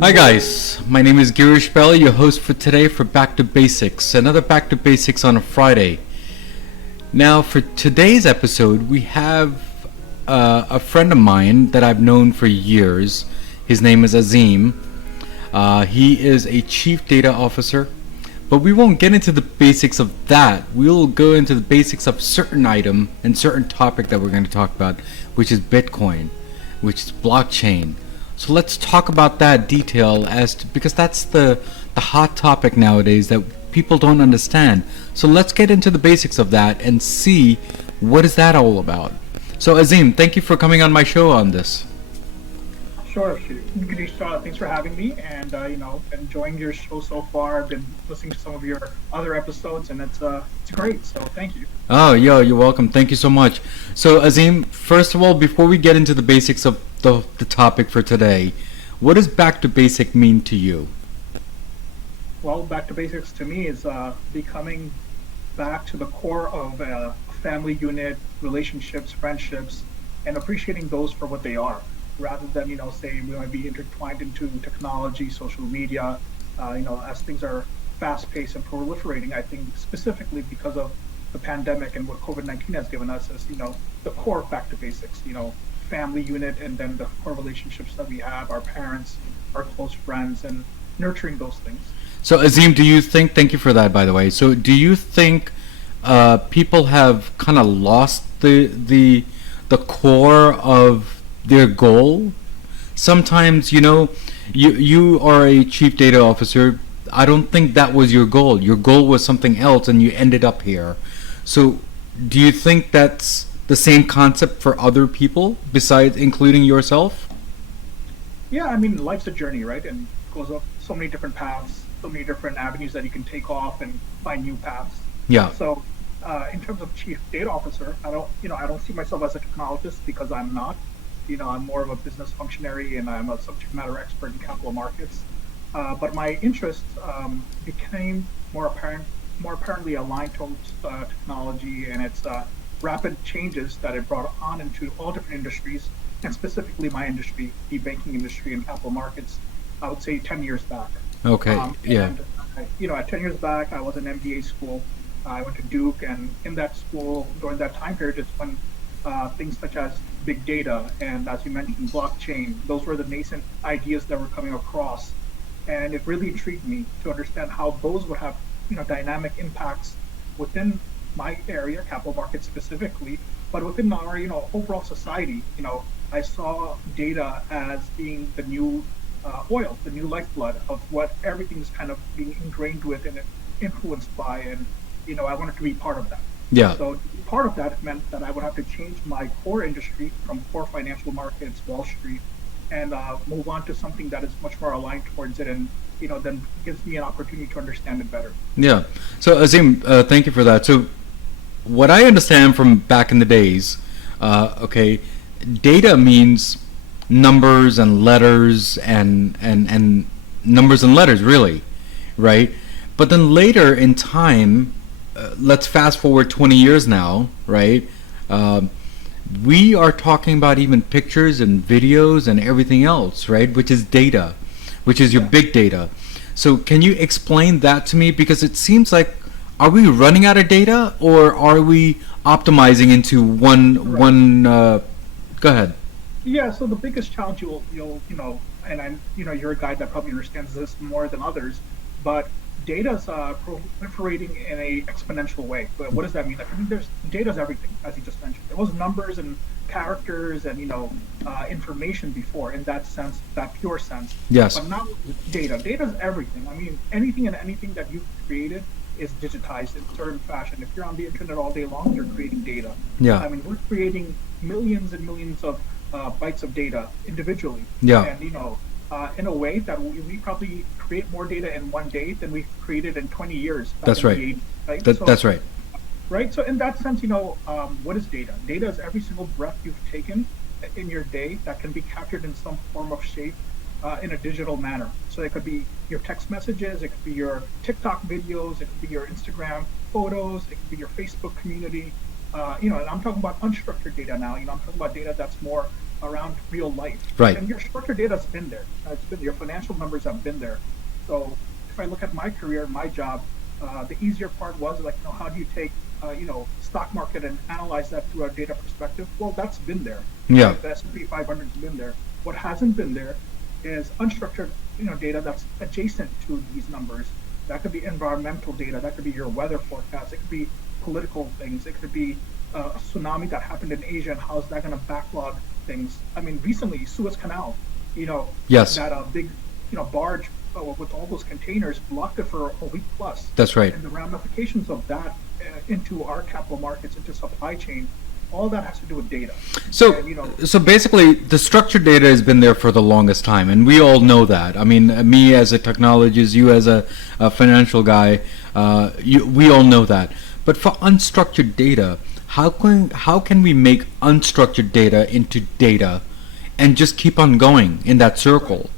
Hi guys, my name is Girish Bell, your host for today for Back to Basics, another Back to Basics on a Friday. Now for today's episode, we have a friend of mine that I've known for years. His name is Azim. He is a chief data officer, but we won't get into the basics of that. We'll go into the basics of certain item and certain topic that we're going to talk about, which is Bitcoin, which is blockchain. So let's talk about that detail because that's the hot topic nowadays that people don't understand. So let's get into the basics of that and see what is that all about. So Azim, thank you for coming on my show on this. Sure. Girish, thanks for having me, and enjoying your show so far. I've been listening to some of your other episodes, and it's great. So thank you. Oh, you're welcome. Thank you so much. So Azim, first of all, before we get into the basics of the topic for today, what does back to basic mean to you? Well, back to basics to me is becoming back to the core of a family unit, relationships, friendships, and appreciating those for what they are, rather than say we might be intertwined into technology, social media, as things are fast-paced and proliferating. I think specifically because of the pandemic and what COVID-19 has given us is the core back to basics. Family unit, and then the core relationships that we have, our parents, our close friends, and nurturing those things. So Azim, do you think? Thank you for that, by the way. So do you think people have kind of lost the core of their goal? Sometimes, you are a chief data officer. I don't think that was your goal. Your goal was something else, and you ended up here. So, do you think that's the same concept for other people, besides including yourself? Yeah, I mean, life's a journey, right? And it goes up so many different paths, so many different avenues that you can take off and find new paths. Yeah. So, in terms of chief data officer, I don't see myself as a technologist because I'm not. I'm more of a business functionary, and I'm a subject matter expert in capital markets. But my interests became more apparently aligned towards technology and its rapid changes that it brought on into all different industries, and specifically my industry, the banking industry and capital markets. I would say 10 years back. Okay. Yeah. And, at 10 years back, I was in MBA school. I went to Duke, and in that school, during that time period, is when things such as big data and, as you mentioned, blockchain, those were the nascent ideas that were coming across. And it really intrigued me to understand how those would have, dynamic impacts within my area, capital markets specifically, but within our, overall society. I saw data as being the new oil, the new lifeblood of what everything is kind of being ingrained with and influenced by, and I wanted to be part of that. Yeah. So part of that meant that I would have to change my core industry from core financial markets, Wall Street, and move on to something that is much more aligned towards it, and then gives me an opportunity to understand it better. Yeah. So Azim, thank you for that. So what I understand from back in the days, okay, data means numbers and letters and numbers and letters, really, right? But then later in time, let's fast forward 20 years now, right? We are talking about even pictures and videos and everything else, right? Which is data, which is your big data. So can you explain that to me? Because it seems like, are we running out of data, or are we optimizing into one? Go ahead. Yeah. So the biggest challenge and I'm you're a guy that probably understands this more than others, but data's proliferating in a exponential way. But what does that mean? There's data's everything, as you just mentioned. It was numbers and characters and information before, in that sense, that pure sense. Yes. But now data's everything. I mean, anything and anything that you've created is digitized in a certain fashion. If you're on the internet all day long, you're creating data. Yeah. I mean, we're creating millions and millions of bytes of data individually. Yeah. And in a way that we probably create more data in one day than we created in 20 years. That's right. 80s, right? That's right. Right. So in that sense, what is data? Data is every single breath you've taken in your day that can be captured in some form of shape in a digital manner. So it could be your text messages, it could be your TikTok videos, it could be your Instagram photos, it could be your Facebook community. And I'm talking about unstructured data now. I'm talking about data that's more around real life. Right. And your structured data has been there. It's been, your financial numbers have been there. So if I look at my career, my job, the easier part was like, how do you take, stock market and analyze that through a data perspective? Well, that's been there. Yeah. Right? The S&P 500 has been there. What hasn't been there is unstructured, data that's adjacent to these numbers. That could be environmental data. That could be your weather forecast. It could be political things. It could be a tsunami that happened in Asia, and how is that going to backlog things? I mean, recently Suez Canal, Yes. that big, barge with all those containers blocked it for a week plus. That's right. And the ramifications of that into our capital markets, into supply chain, all that has to do with data. So, And, so basically, the structured data has been there for the longest time, and we all know that. I mean, me as a technologist, you as a financial guy, we all know that. But for unstructured data, how can we make unstructured data into data, and just keep on going in that circle?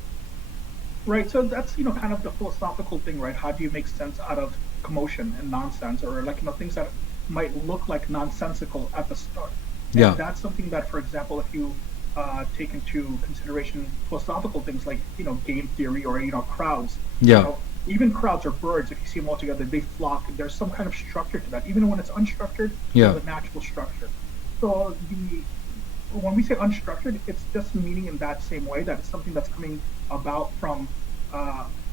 Right. So that's, kind of the philosophical thing, right? How do you make sense out of commotion and nonsense, or like, things that might look like nonsensical at the start? And Yeah. that's something that, for example, if you take into consideration philosophical things like, game theory, or, crowds. Yeah. Even crowds or birds, if you see them all together, they flock. There's some kind of structure to that. Even when it's unstructured, Yeah. there's a natural structure. So when we say unstructured, it's just meaning in that same way that it's something that's coming about from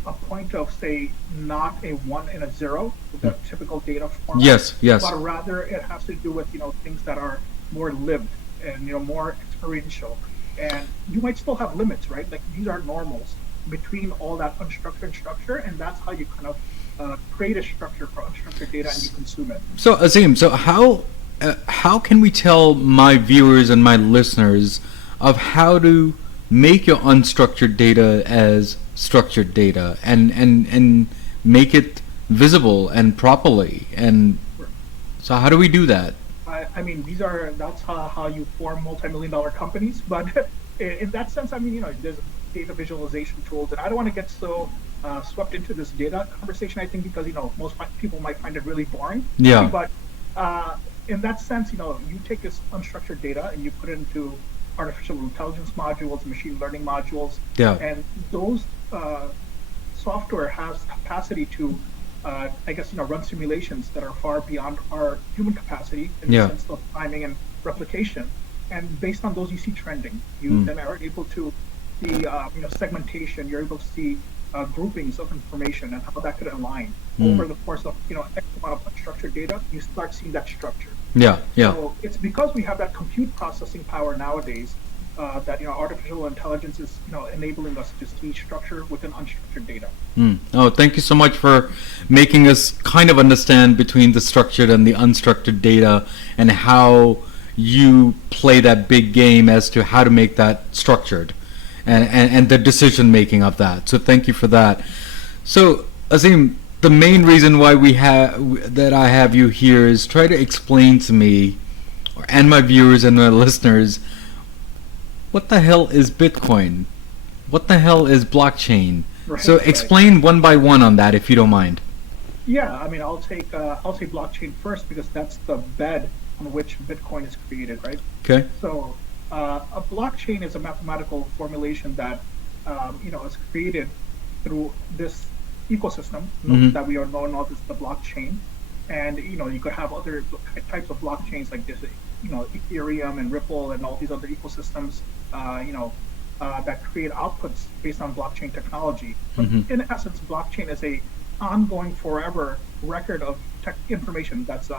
a point of, say, not a 1 and a 0, the typical data format. Yes. Yes. But rather it has to do with, things that are more lived and, more experiential. And you might still have limits, right? Like, these are normals between all that unstructured structure, and that's how you kind of create a structure for unstructured data and you consume it. So Azim, so how can we tell my viewers and my listeners of how to make your unstructured data as structured data, and make it visible and properly? And so how do we do that? I mean, that's how you form multi-million-dollar companies. But in that sense, I mean, there's data visualization tools, and I don't want to get so swept into this data conversation, I think, because, most people might find it really boring. Yeah. But in that sense, you take this unstructured data and you put it into artificial intelligence modules, machine learning modules, Yeah. and those software has capacity to, run simulations that are far beyond our human capacity in Yeah. the sense of timing and replication. And based on those, you see trending. You then are able to see, segmentation. You're able to see groupings of information and how that could align over the course of, X amount of unstructured data. You start seeing that structure. Yeah. Yeah. So it's because we have that compute processing power nowadays that, artificial intelligence is, enabling us to see structure within unstructured data. Oh, thank you so much for making us kind of understand between the structured and the unstructured data, and how you play that big game as to how to make that structured, and the decision making of that. So thank you for that. So Azim, the main reason why I have you here is try to explain to me, and my viewers and my listeners, what the hell is Bitcoin? What the hell is blockchain? Right, So right. explain one by one on that, if you don't mind. Yeah, I mean, I'll say blockchain first because that's the bed on which Bitcoin is created, right? Okay. So a blockchain is a mathematical formulation that is created through this ecosystem that we are known as the blockchain. And you could have other types of blockchains like this, Ethereum and Ripple and all these other ecosystems, that create outputs based on blockchain technology. But in essence, blockchain is a ongoing, forever record of tech information that's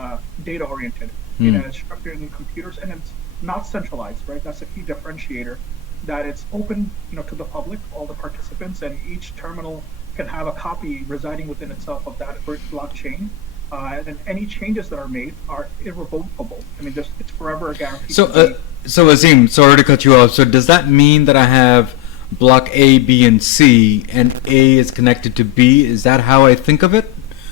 data oriented, it's structured in computers, and it's not centralized, right? That's a key differentiator. That it's open, to the public, all the participants, and each terminal can have a copy residing within itself of that blockchain. And then any changes that are made are irrevocable. I mean, it's forever guaranteed. So Azim, sorry to cut you off. So does that mean that I have block A, B, and C, and A is connected to B? Is that how I think of it?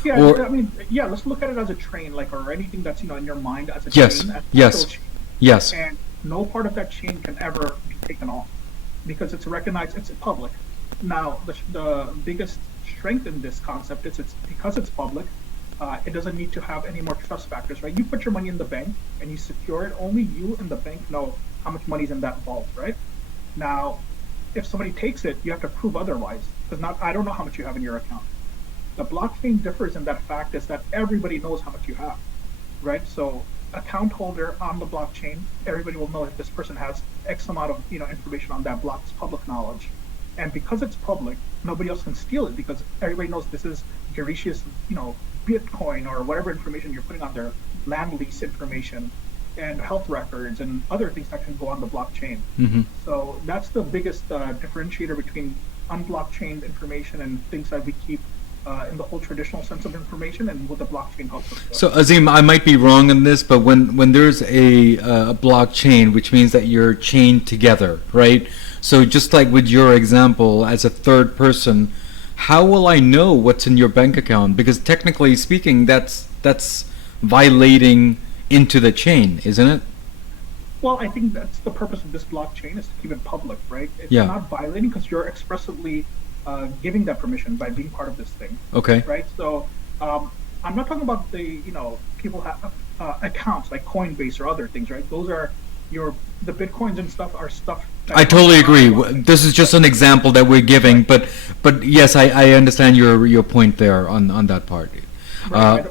Yeah, Or, I mean, yeah. Let's look at it as a train, or anything that's in your mind as a Yes, chain. As a yes, actual chain. yes. And no part of that chain can ever be taken off because it's recognized, it's public. Now, the biggest strength in this concept is it's because it's public. it doesn't need to have any more trust factors, right? You put your money in the bank and you secure it. Only you and the bank know how much money's in that vault, right? Now, if somebody takes it, you have to prove otherwise, because not I don't know how much you have in your account. The blockchain differs in that fact is that everybody knows how much you have, right? So account holder on the blockchain, everybody will know that this person has X amount of information on that block. It's public knowledge, and because it's public, nobody else can steal it because everybody knows this is Girish's Bitcoin or whatever information you're putting on there, land lease information, and health records and other things that can go on the blockchain. So that's the biggest differentiator between unblockchained information and things that we keep in the whole traditional sense of information and what the blockchain helps us with. So Azim, I might be wrong in this, but when there's a blockchain, which means that you're chained together, right? So just like with your example, as a third person, how will I know what's in your bank account? Because technically speaking, that's violating into the chain, isn't it? Well, I think that's the purpose of this blockchain is to keep it public, right? It's Yeah. not violating because you're expressively giving that permission by being part of this thing, Okay. right? So I'm not talking about people have accounts like Coinbase or other things, right? Those are the Bitcoins and stuff are stuff. I totally agree. This is just an example that we're giving, but yes, I understand your point there on that part. Right.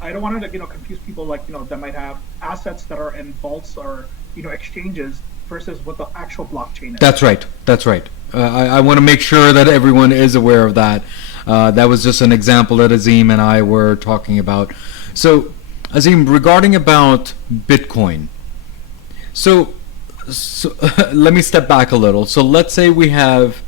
I don't want to confuse people that might have assets that are in vaults or exchanges versus what the actual blockchain is. That's right. That's right. I want to make sure that everyone is aware of that. That was just an example that Azim and I were talking about. So, Azim, regarding about Bitcoin. So let me step back a little. So let's say we have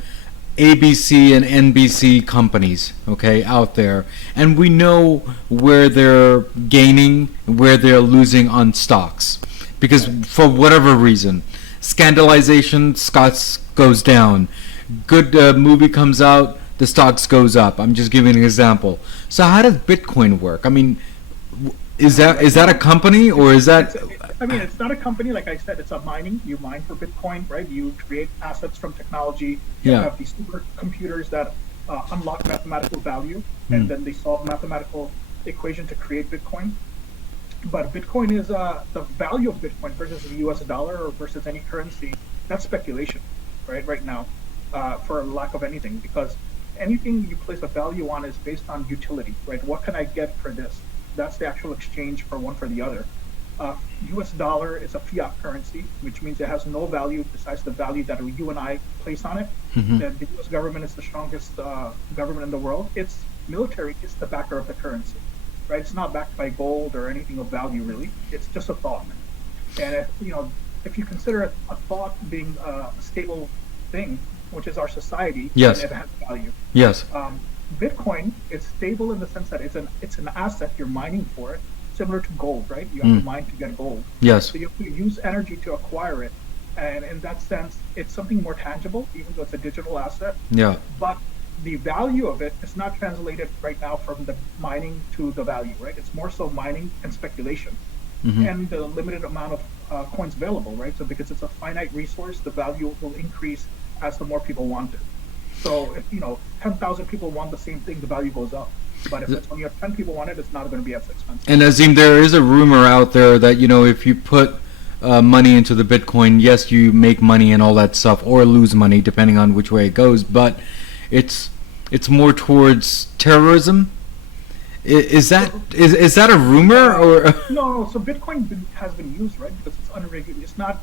ABC and NBC companies, okay, out there, and we know where they're gaining, where they're losing on stocks, because for whatever reason, scandalization, stocks goes down. Good movie comes out, the stocks goes up. I'm just giving an example. So how does Bitcoin work? I mean, is that a company or is that? It's not a company. Like I said, it's a mining. You mine for Bitcoin, right? You create assets from technology. You have these supercomputers that unlock mathematical value, and then they solve mathematical equation to create Bitcoin. But Bitcoin is the value of Bitcoin versus the U.S. dollar or versus any currency. That's speculation, right? Right now, for lack of anything, because anything you place a value on is based on utility, right? What can I get for this? That's the actual exchange for one for the other. U.S. dollar is a fiat currency, which means it has no value besides the value that you and I place on it. The U.S. government is the strongest government in the world. Its military is the backer of the currency, right? It's not backed by gold or anything of value, really. It's just a thought. And if you consider a thought being a stable thing, which is our society, yes, it has value. Yes. Bitcoin is stable in the sense that it's an asset you're mining for it, similar to gold, right? You have to mine to get gold. Yes. So you have to use energy to acquire it, and in that sense, it's something more tangible, even though it's a digital asset. Yeah. But the value of it is not translated right now from the mining to the value, right? It's more so mining and speculation, and the limited amount of coins available, right? So because it's a finite resource, the value will increase as the more people want it. So if 10,000 people want the same thing, the value goes up. But if it's only 10 people want it, it's not going to be as expensive. And Azim, there is a rumor out there that if you put money into the Bitcoin, yes, you make money and all that stuff, or lose money depending on which way it goes. But it's more towards terrorism. Is that a rumor or? No. So Bitcoin has been used, right? Because it's unregulated. It's not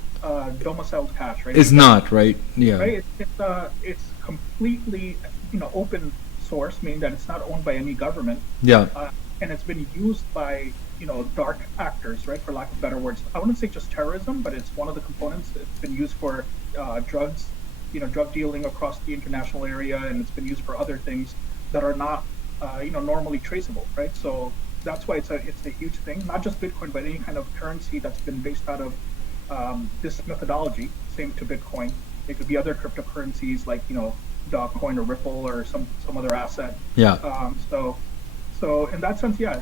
domiciled cash, right? It's not, right? Yeah. Right. It's completely open source, meaning that it's not owned by any government. Yeah. And it's been used by dark actors, right? For lack of better words, I wouldn't say just terrorism, but it's one of the components. It's been used for drugs, drug dealing across the international area, and it's been used for other things that are not normally traceable, right? So that's why it's a huge thing. Not just Bitcoin, but any kind of currency that's been based out of this methodology. Same to Bitcoin. It could be other cryptocurrencies like Dogecoin or Ripple or some other asset. Yeah. So in that sense, yeah,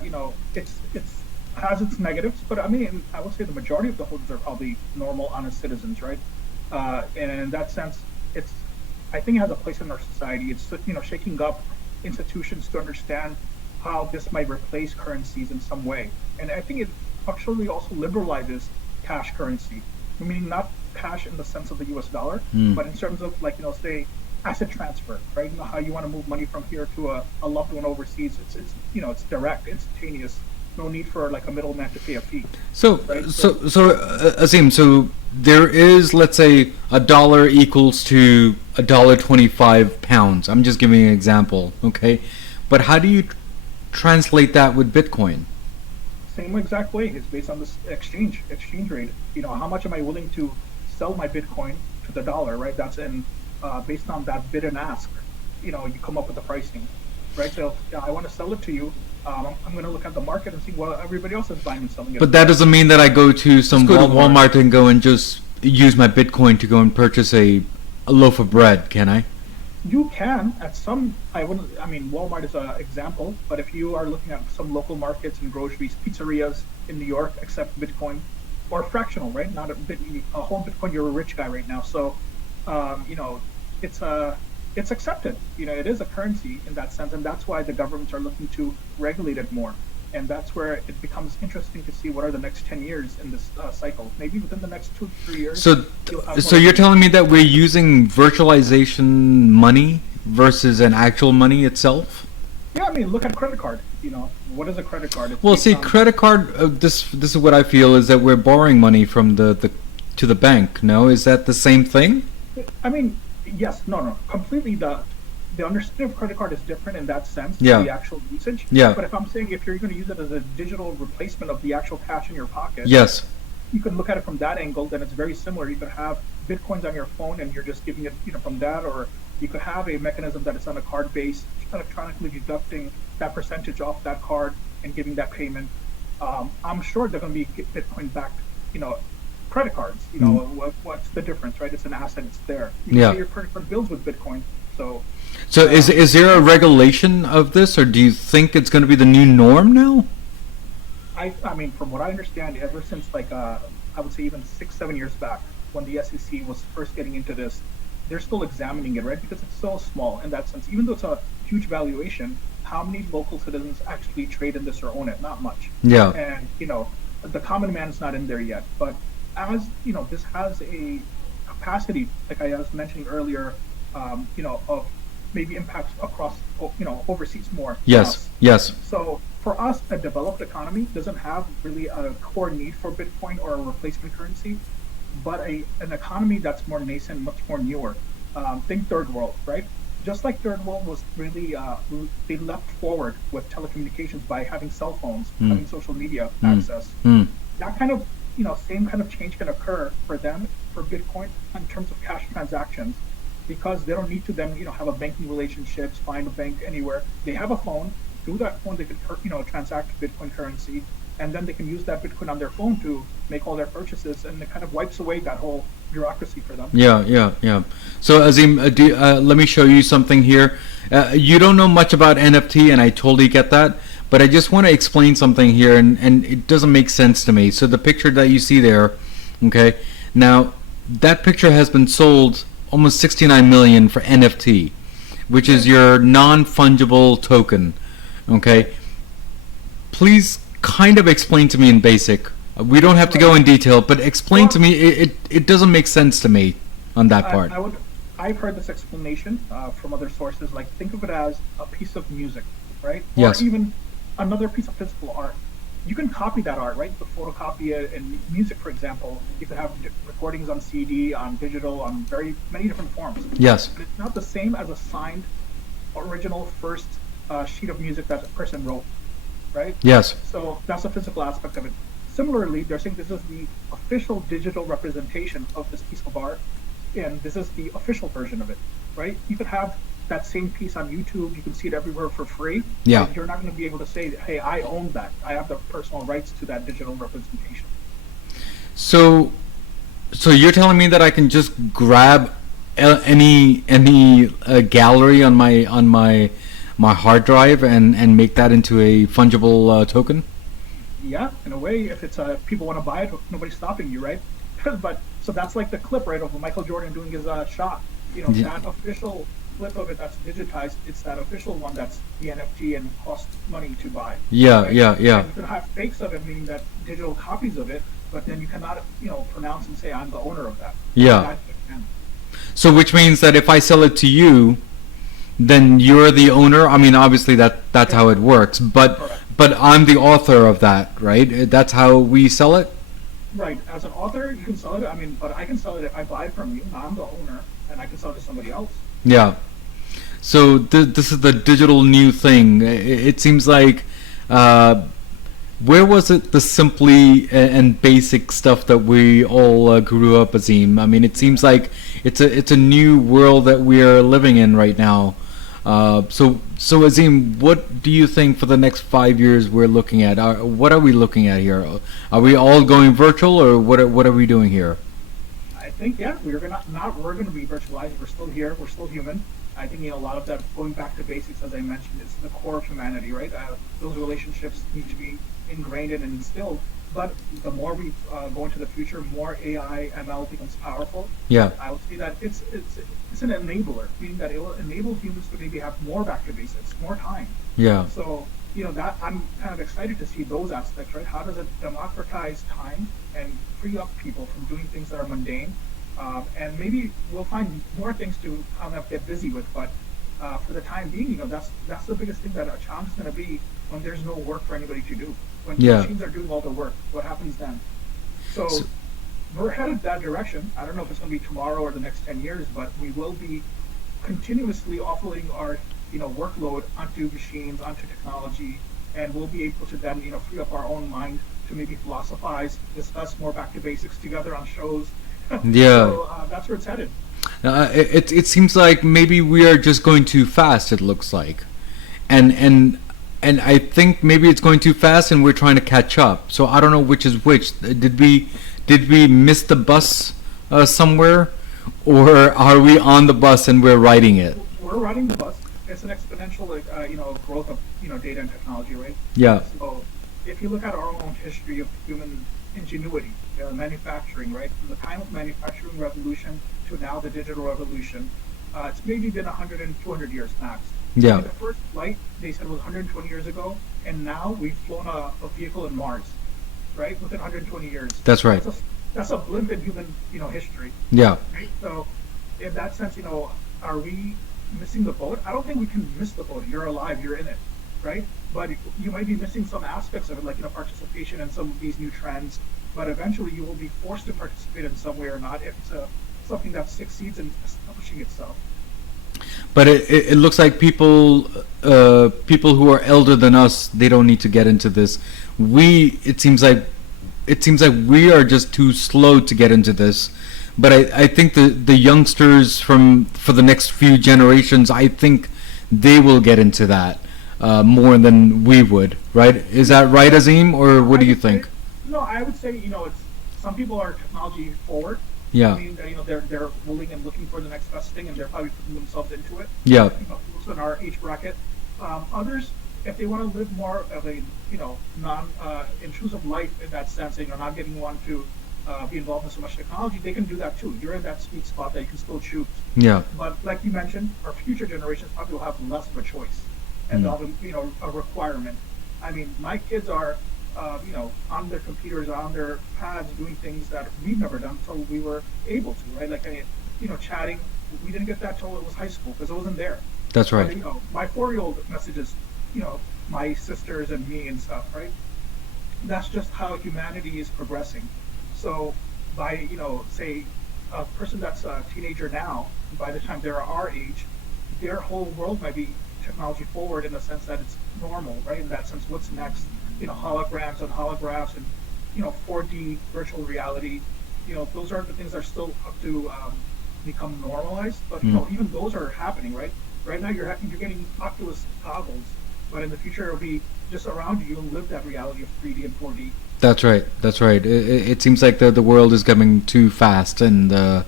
it's has its negatives, but I mean, I would say the majority of the holders are probably normal, honest citizens, right? And in that sense, I think it has a place in our society. It's shaking up institutions to understand how this might replace currencies in some way. And I think it actually also liberalizes cash currency, meaning not cash in the sense of the US dollar, but in terms of like, say asset transfer, right? How you want to move money from here to a loved one overseas. It's direct, instantaneous. No need for like a middleman to pay a fee. So, Right? Azim, so there is, let's say, a dollar equals to £1.25. I'm just giving an example, okay? But how do you translate that with Bitcoin? Same exact way. It's based on this exchange rate. How much am I willing to sell my Bitcoin to the dollar, right? That's in based on that bid and ask. You come up with the pricing, right? So I want to sell it to you. I'm going to look at the market and see what everybody else is buying and selling it. But that doesn't mean that I go to some Let's go to Walmart and go and just use my Bitcoin to go and purchase a loaf of bread, can I? You can at some. I wouldn't. I mean, Walmart is an example, but if you are looking at some local markets and groceries, pizzerias in New York accept Bitcoin, or fractional, right? Not a whole Bitcoin. You're a rich guy right now, so it's accepted. It is a currency in that sense, and that's why the governments are looking to regulate it more. And that's where it becomes interesting to see what are the next 10 years in this cycle. Maybe within the next 2 to 3 years. So you're telling me that we're using virtualization money versus an actual money itself? Yeah, I mean, look at credit card. What is a credit card? It's Well, based see, on- credit card. This is what I feel is that we're borrowing money from the to the bank. No, is that the same thing? I mean, yes, no, completely. The understanding of credit card is different in that sense. Yeah. The actual usage. Yeah. But if I'm saying if you're going to use it as a digital replacement of the actual cash in your pocket, Yes. you can look at it from that angle. Then it's very similar. You could have bitcoins on your phone, and you're just giving it, from that, or you could have a mechanism that is on a card base, electronically deducting that percentage off that card and giving that payment. I'm sure they're going to be Bitcoin backed, credit cards. What's the difference, right? It's an asset. It's there. You can Yeah. pay your credit card bills with Bitcoin. So is there a regulation of this, or do you think it's going to be the new norm now? I mean, from what I understand, ever since I would say even 6-7 years back, when the SEC was first getting into this, they're still examining it, right? Because it's so small in that sense. Even though it's a huge valuation, how many local citizens actually trade in this or own it? Not much. Yeah. And the common man's not in there yet. But as this has a capacity, like I was mentioning earlier, of maybe impacts across, overseas more. Yes. Yes. So for us, a developed economy doesn't have really a core need for Bitcoin or a replacement currency, but an economy that's more nascent, much more newer. Think third world, right? Just like third world was really, they leapt forward with telecommunications by having cell phones, having social media access. That kind of, same kind of change can occur for them, for Bitcoin, in terms of cash transactions, because they don't need to then, have a banking relationships, find a bank anywhere. They have a phone. Through that phone, they could, transact Bitcoin currency, and then they can use that Bitcoin on their phone to make all their purchases, and it kind of wipes away that whole bureaucracy for them. Yeah. So Azim, let me show you something here. You don't know much about NFT, and I totally get that, but I just want to explain something here, and it doesn't make sense to me. So the picture that you see there, okay, now that picture has been sold almost 69 million for NFT, which is your non-fungible token. Okay, please kind of explain to me in basic. We don't have to go in detail, but explain to me. It doesn't make sense to me on that part. I've heard this explanation from other sources. Like, think of it as a piece of music, right? Yes. Or even another piece of physical art. You can copy that art, right? You can photocopy it. In music, for example, you could have recordings on CD, on digital, on very many different forms. Yes. But it's not the same as a signed, original first sheet of music that a person wrote, right? Yes. So that's the physical aspect of it. Similarly, they're saying this is the official digital representation of this piece of art, and this is the official version of it, right? You could have that same piece on YouTube. You can see it everywhere for free. Yeah. You're not going to be able to say, hey, I own that. I have the personal rights to that digital representation. So you're telling me that I can just grab any gallery on my hard drive and make that into a fungible token? Yeah, in a way, if it's people want to buy it, nobody's stopping you, right? But so that's like the clip, right, of Michael Jordan doing his shot. Yeah. That official flip of it that's digitized, it's that official one that's the NFT and costs money to buy. Yeah, Right? yeah, yeah, And you can have fakes of it, meaning that digital copies of it, but then you cannot, pronounce and say I'm the owner of that. yeah. That you can. So which means that if I sell it to you, then you're the owner. I mean, obviously that's Yeah, how it works, correct. but I'm the author of that, right? That's how we sell it. Right. As an author, you can sell it. I mean, but I can sell it if I buy it from you. I'm the owner, and I can sell it to somebody else. Yeah. So this is the digital new thing. It seems like, uh, where was it the simply and basic stuff that we all grew up, Azim? I mean, it seems like it's a new world that we are living in right now. So Azim, what do you think for the next 5 years we're looking at? What are we looking at here? Are we all going virtual, or what are we doing here? I think yeah, we're gonna be virtualized. We're still here. We're still human. I think a lot of that going back to basics, as I mentioned, is the core of humanity, right? Those relationships need to be ingrained and instilled. But the more we go into the future, more AI ML becomes powerful. Yeah, I would say that it's an enabler, meaning that it will enable humans to maybe have more back to basics, more time. yeah, So, that I'm kind of excited to see those aspects, right? How does it democratize time and free up people from doing things that are mundane? And maybe we'll find more things to kind of get busy with, but for the time being, that's the biggest thing that a challenge is going to be when there's no work for anybody to do. When yeah. machines are doing all the work, what happens then? So So, we're headed that direction. I don't know if it's going to be tomorrow or the next 10 years, but we will be continuously offloading our workload onto machines, onto technology, and we'll be able to then free up our own mind to maybe philosophize, discuss more back to basics together on shows. yeah. So that's where it's headed. It seems like maybe we are just going too fast. It looks like, and and and I think maybe it's going too fast, and we're trying to catch up. So I don't know which is which. Did we miss the bus somewhere, or are we on the bus and we're riding it? We're riding the bus. It's an exponential, like, growth of data and technology, right? Yeah, So if you look at our own history of human ingenuity, manufacturing, right, from the time of manufacturing revolution to now the digital revolution, it's maybe been 100 and 200 years max. yeah. And the first flight, they said, was 120 years ago, and now we've flown a vehicle in Mars, right, within 120 years. That's right. That's a blimp in human, history, Yeah, right? So in that sense, are we missing the boat? I don't think we can miss the boat. You're alive, you're in it, right? But you might be missing some aspects of it, like participation in some of these new trends. But eventually, you will be forced to participate in some way or not if it's something that succeeds in establishing itself. but it looks like people who are elder than us, they don't need to get into this. It seems like we are just too slow to get into this. But I think the youngsters for the next few generations, I think they will get into that more than we would, right? Is that right, Azim, or what I do you would say, think? no, I would say, it's some people are technology forward, Yeah, meaning that they're willing and looking for the next best thing, and they're probably putting themselves into it. yeah, Also in our age bracket. Others, if they want to live more of a non intrusive life in that sense, and not getting one to be involved in so much technology, they can do that too. You're in that sweet spot that you can still choose. yeah, But like you mentioned, our future generations probably will have less of a choice, and mm, they'll have a requirement. I mean, my kids are on their computers, on their pads, doing things that we've never done until we were able to, right? Like, chatting. We didn't get that till it was high school because it wasn't there. that's But right. my 4-year-old messages, my sisters and me and stuff, right? That's just how humanity is progressing. So by say a person that's a teenager now, by the time they're our age, their whole world might be technology forward in the sense that it's normal, right? In that sense, what's next? Holograms and holographs and 4D virtual reality. Those are the things that are still up to become normalized. But Mm. even those are happening, right? Right now you're getting Oculus goggles, but in the future it'll be just around you. You'll live that reality of 3D and 4D. That's right. That's right. It seems like the world is coming too fast, and Don't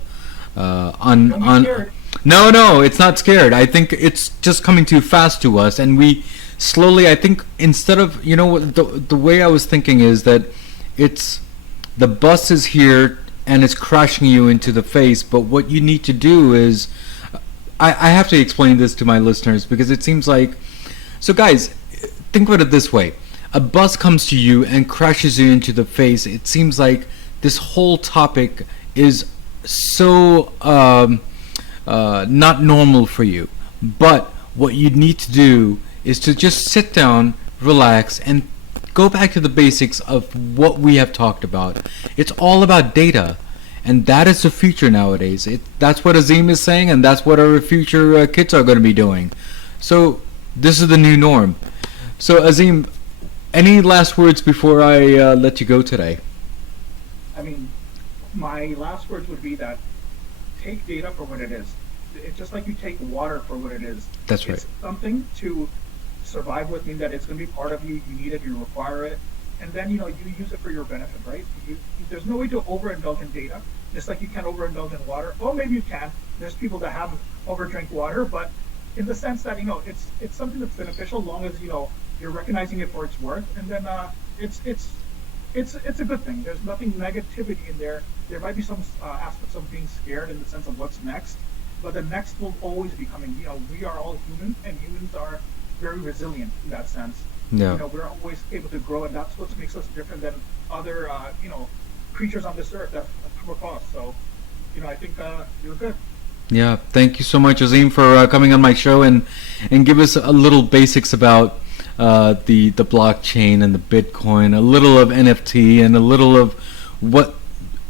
be on. scared. No, no, it's not scared. I think it's just coming too fast to us, and we slowly. I think instead of the way I was thinking is that it's the bus is here and it's crashing you into the face. But what you need to do is I have to explain this to my listeners because it seems like, so guys, think about it this way. A bus comes to you and crashes you into the face. It seems like this whole topic is so not normal for you. But what you need to do is to just sit down, relax, and go back to the basics of what we have talked about. It's all about data. And that is the future nowadays. That's what Azim is saying, and that's what our future kids are going to be doing. So this is the new norm. So Azim, any last words before I let you go today? I mean, my last words would be that take data for what it is. It's just like you take water for what it is. That's right. It's something to survive with, meaning that it's going to be part of you. You need it, you require it, and then you use it for your benefit, right? There's no way to overindulge in data, just like you can't overindulge in water. Oh, maybe you can. There's people that have overdrink water, but in the sense that it's something that's beneficial, long as you're recognizing it for its worth, and then it's it's it's a good thing. There's nothing negativity in there. There might be some aspects of being scared in the sense of what's next, but the next will always be coming. We are all human, and humans are very resilient in that sense. Yeah. We're always able to grow, and that's what makes us different than other, creatures on this earth that have come across. So, I think you're good. Yeah. Thank you so much, Azim, for coming on my show and give us a little basics about the blockchain and the Bitcoin, a little of NFT, and a little of what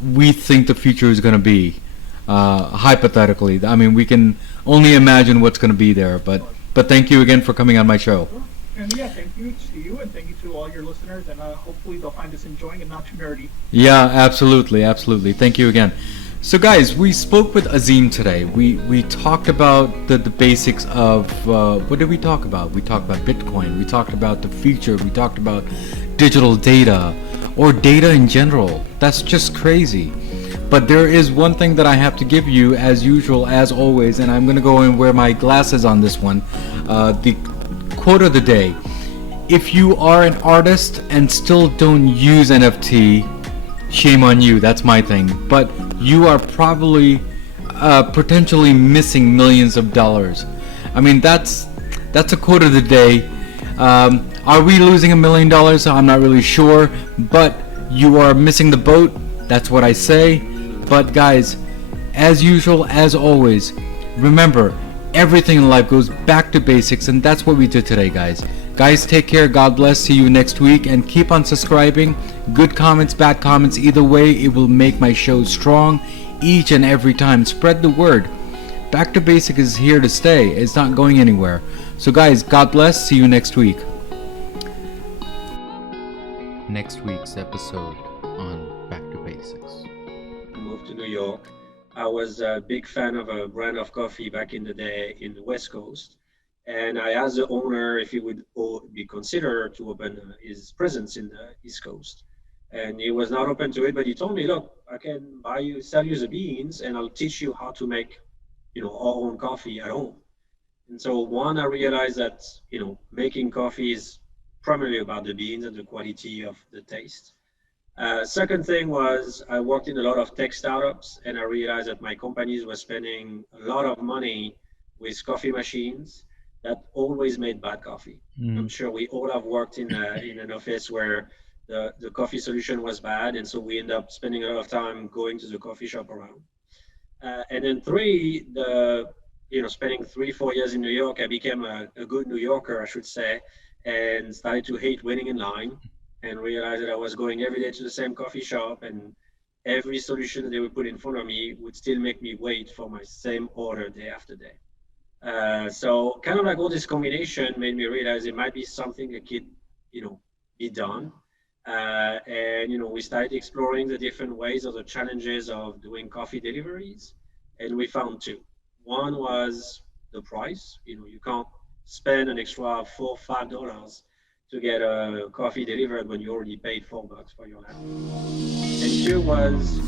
we think the future is going to be. Hypothetically, I mean, we can only imagine what's going to be there. But thank you again for coming on my show. Sure. And yeah, thank you to you, and thank you to all your listeners, and hopefully they'll find this enjoying and not too nerdy. Yeah, absolutely, absolutely. Thank you again. So, guys, we spoke with Azim today. We talked about the basics of what did we talk about? We talked about Bitcoin. We talked about the future. We talked about digital data or data in general. That's just crazy. But there is one thing that I have to give you, as usual, as always, and I'm going to go and wear my glasses on this one. The quote of the day: if you are an artist and still don't use NFT, shame on you. That's my thing. But you are probably potentially missing millions of dollars. I mean, that's a quote of the day. Are we losing $1 million? I'm not really sure, but you are missing the boat. That's what I say. But guys, as usual, as always, remember, everything in life goes back to basics, and that's what we did today, guys. Guys, take care, God bless, see you next week, and keep on subscribing. Good comments, bad comments, either way, it will make my show strong each and every time. Spread the word. Back to Basic is here to stay. It's not going anywhere. So guys, God bless, see you next week. Next week's episode on Back to Basics. Moved to New York. I was a big fan of a brand of coffee back in the day in the West Coast. And I asked the owner if he would be considered to open his presence in the East Coast. And he was not open to it, but he told me, look, I can sell you the beans, and I'll teach you how to make, our own coffee at home. And so I realized that, making coffee is primarily about the beans and the quality of the taste. Second thing was I worked in a lot of tech startups, and I realized that my companies were spending a lot of money with coffee machines that always made bad coffee. I'm sure we all have worked in an office where the coffee solution was bad, and so we end up spending a lot of time going to the coffee shop around. And then three, spending 3-4 years in New York, I became a good New Yorker, I should say, and started to hate waiting in line, and realized that I was going every day to the same coffee shop, and every solution that they would put in front of me would still make me wait for my same order day after day. So kind of like all this combination made me realize it might be something that could, be done. And we started exploring the different ways or the challenges of doing coffee deliveries, and we found two. One was the price. You can't spend an extra $4-5 to get a coffee delivered when you already paid $4 for your laptop. And two was